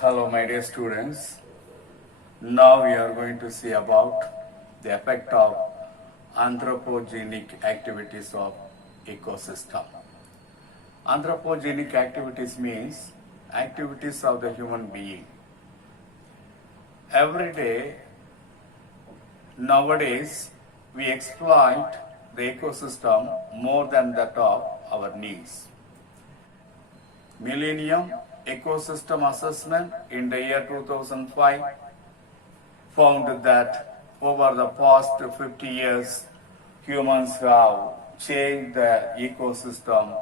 Hello, my dear students. Now we are going to see about the effect of anthropogenic activities of ecosystem. Anthropogenic activities means activities of the human being. Every day, nowadays, we exploit the ecosystem more than that of our needs. Millennium Ecosystem Assessment in the year 2005 found that over the past 50 years, humans have changed the ecosystem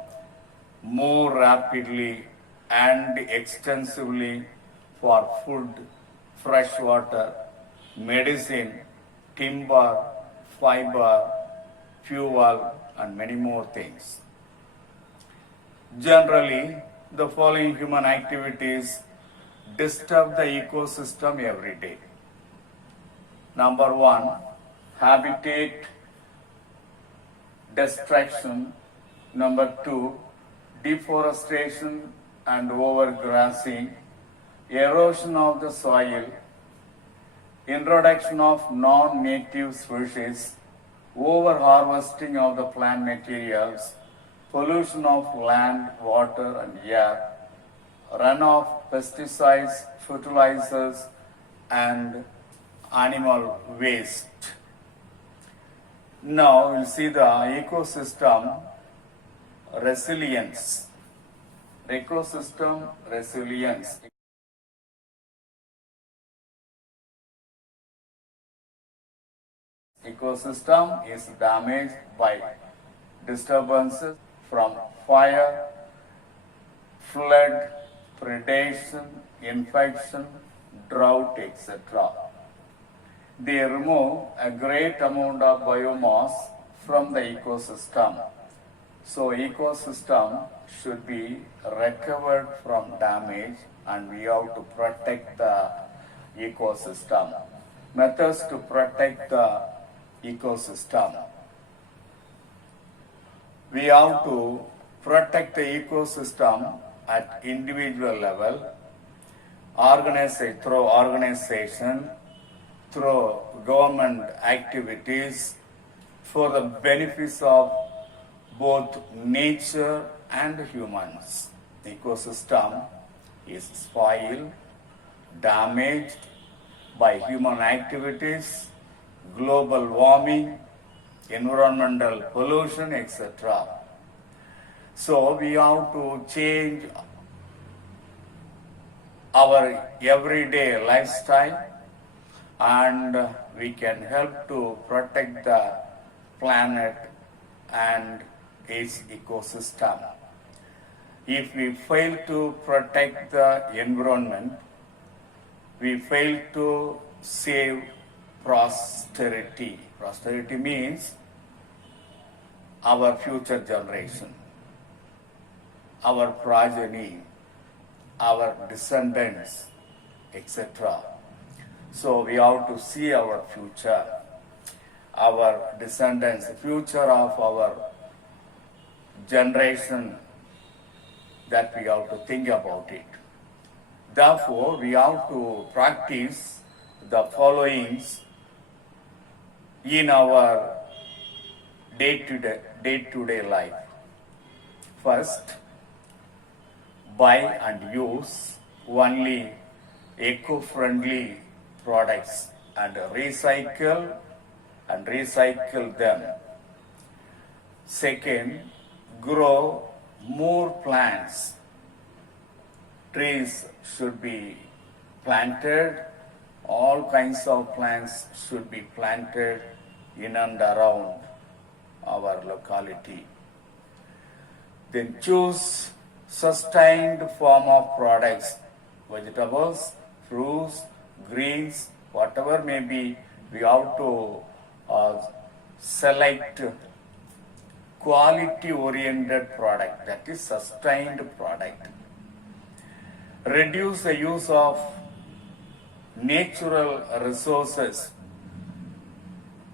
more rapidly and extensively for food, fresh water, medicine, timber, fiber, fuel, and many more things. Generally, the following human activities disturb the ecosystem every day. Number one, habitat destruction. Number two, deforestation and overgrazing, erosion of the soil, introduction of non-native species, overharvesting of the plant materials, pollution of land, water and air, runoff, pesticides, fertilizers and animal waste. Now we'll see the ecosystem resilience. Ecosystem resilience. Ecosystem is damaged by disturbances from fire, flood, predation, infection, drought, etc. They remove a great amount of biomass from the ecosystem. So ecosystem should be recovered from damage and we have to protect the ecosystem. Methods to protect the ecosystem. We have to protect the ecosystem at individual level, through organization, through government activities for the benefits of both nature and humans. The ecosystem is spoiled, damaged by human activities, global warming, environmental pollution, etc. So we have to change our everyday lifestyle and we can help to protect the planet and its ecosystem. If we fail to protect the environment, we fail to save posterity. Posterity means our future generation, our progeny, our descendants, etc. So we have to see our future, our descendants, the future of our generation, that we have to think about it. Therefore, we have to practice the followings in our day-to-day life. First, buy and use only eco-friendly products and recycle them. Second, grow more plants. Trees should be planted. All kinds of plants should be planted in and around our locality. Then choose sustained form of products, vegetables, fruits, greens, whatever may be. We have to select quality oriented product, that is sustained product. Reduce the use of natural resources.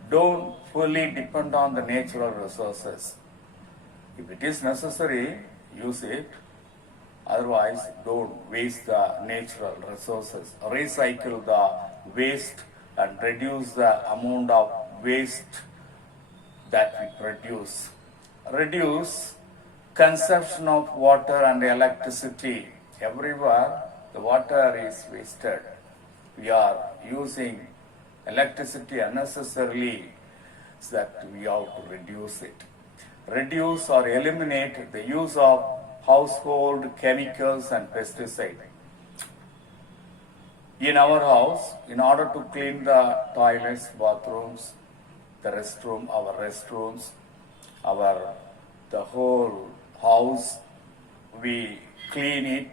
Don't fully depend on the natural resources. If it is necessary, use it. Otherwise, don't waste the natural resources. Recycle the waste and reduce the amount of waste that we produce. Reduce consumption of water and electricity. Everywhere the water is wasted. We are using electricity unnecessarily, so that we have to reduce it. Reduce or eliminate the use of household chemicals and pesticides. In our house, in order to clean the toilets, bathrooms, the restroom, our restrooms, the whole house, we clean it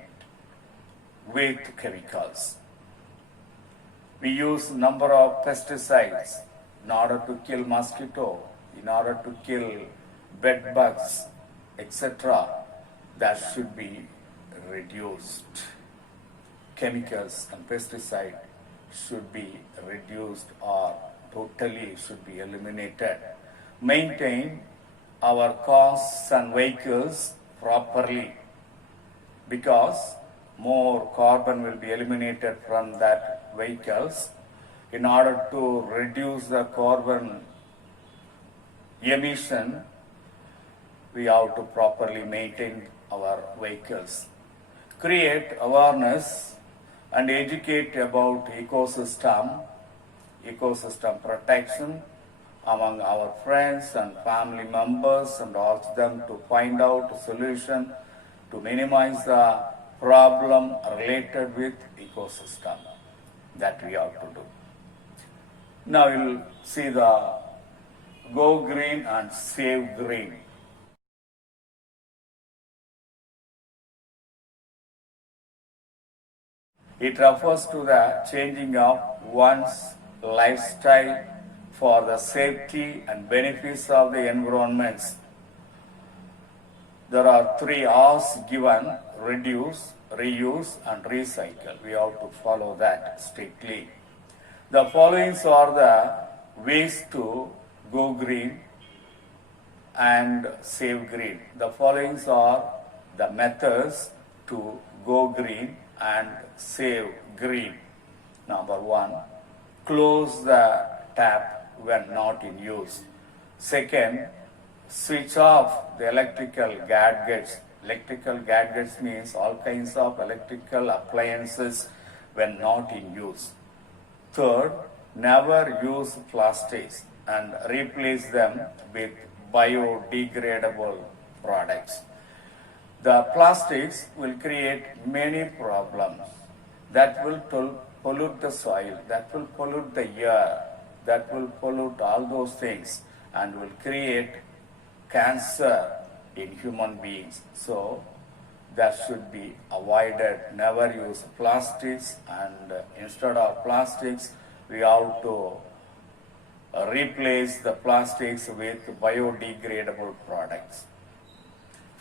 with chemicals. We use number of pesticides in order to kill mosquito, in order to kill bed bugs, etc. That should be reduced. Chemicals and pesticide should be reduced or totally should be eliminated. Maintain our cars and vehicles properly, because more carbon will be eliminated from that vehicles. In order to reduce the carbon emission, we have to properly maintain our vehicles. Create awareness and educate about ecosystem protection among our friends and family members, and ask them to find out a solution to minimize the problem related with ecosystem that we have to do. Now you'll see the Go Green and Save Green. It refers to the changing of one's lifestyle for the safety and benefits of the environment. There are 3 R's given: reduce, reuse and recycle. We have to follow that strictly. The following are the ways to go green and save green. The following are the methods to go green and save green. Number 1, close the tap when not in use. Second, switch off the electrical gadgets. Electrical gadgets means all kinds of electrical appliances when not in use. Third, never use plastics and replace them with biodegradable products. The plastics will create many problems that will pollute the soil, that will pollute the air, that will pollute all those things and will create cancer in human beings. So that should be avoided. Never use plastics, and instead of plastics we have to replace the plastics with biodegradable products.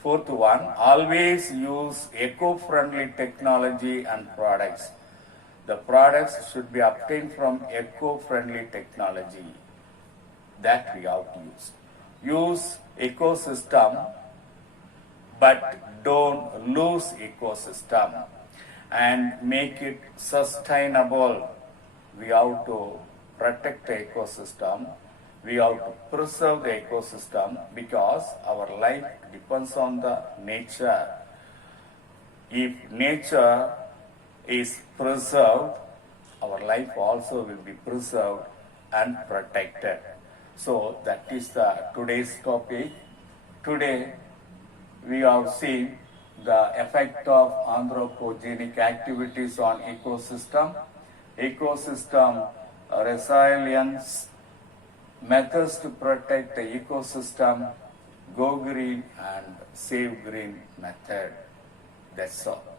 Fourth one, always use eco-friendly technology and products. The products should be obtained from eco-friendly technology that we have to use. Use ecosystem, but don't lose ecosystem, and make it sustainable. We have to protect the ecosystem. We have to preserve the ecosystem, because our life depends on the nature. If nature is preserved, our life also will be preserved and protected. So that is the today's topic. Today we have seen the effect of anthropogenic activities on ecosystem resilience, methods to protect the ecosystem, Go Green and Save Green method. That's all.